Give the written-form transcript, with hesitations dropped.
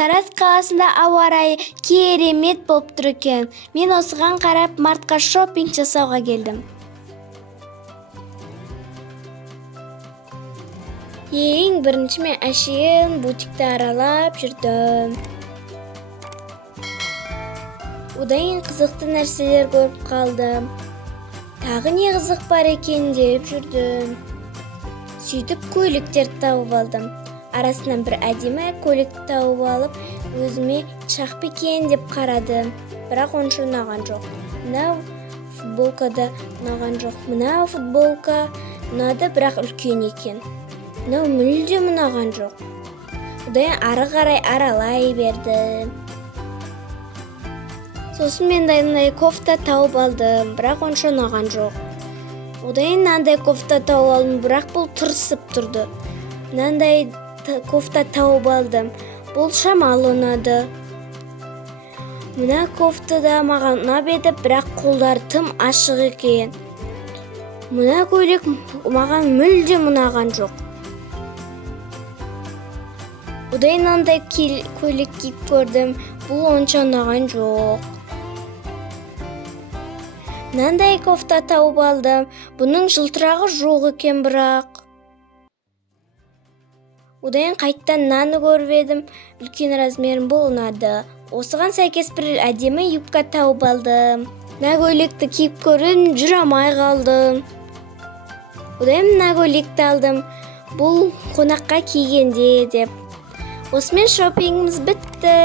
Тараз қаласында ауа райы керемет болып тұр екен. Мен осыған қарап мартқа шопинг жасауға келдім. Ең бірінші мен әшейін бутикті аралап жүрдім. Одан қызықты нәрселер көріп қалдым. Тағы не қызық бар екен деп жүрдім. Сөйтіп көйлектер тауып алдым. Арасынан бір әдемі көйлек тауып алып, өзіме шақ екен деп қарадым. Бірақ онша ұнаған жоқ. Мынау футболка да ұнаған жоқ. Мынау футболка ұнады, бірақ үлкен екен. Мынау мүлде ұнаған жоқ. Одан ары қарай аралай бердім. Сосын мен дайындай кофта тауып алдым, бірақ онша ұнаған жоқ. Одан мынандай кофта тауып алдым, бірақ бұл тырысып тұрды. Мынандай кофта тауып алдым. Бұл шамалы ұнады. Мына кофта да маған ұнап еді, бірақ қолдары тым ашық екен. Мына көйлек маған мүлде ұнаған жоқ. Одан мынандай көйлек киіп көрдім. Бұл онша ұнаған жоқ. Мынандай кофта тауып алдым. Бұның жылтырағы жоқ екен бірақ. Одан қайттан мынаны көріп едім, үлкен размерім бұл ұнады. Осыған сәйкес бір әдемі юбка тауып алдым. Мына көйлекті киіп көрдім, жүре алмай қалдым. Одан мына көйлекті алдым. Бұл қонаққа кигенде деп. Осымен шопингіміз бітті.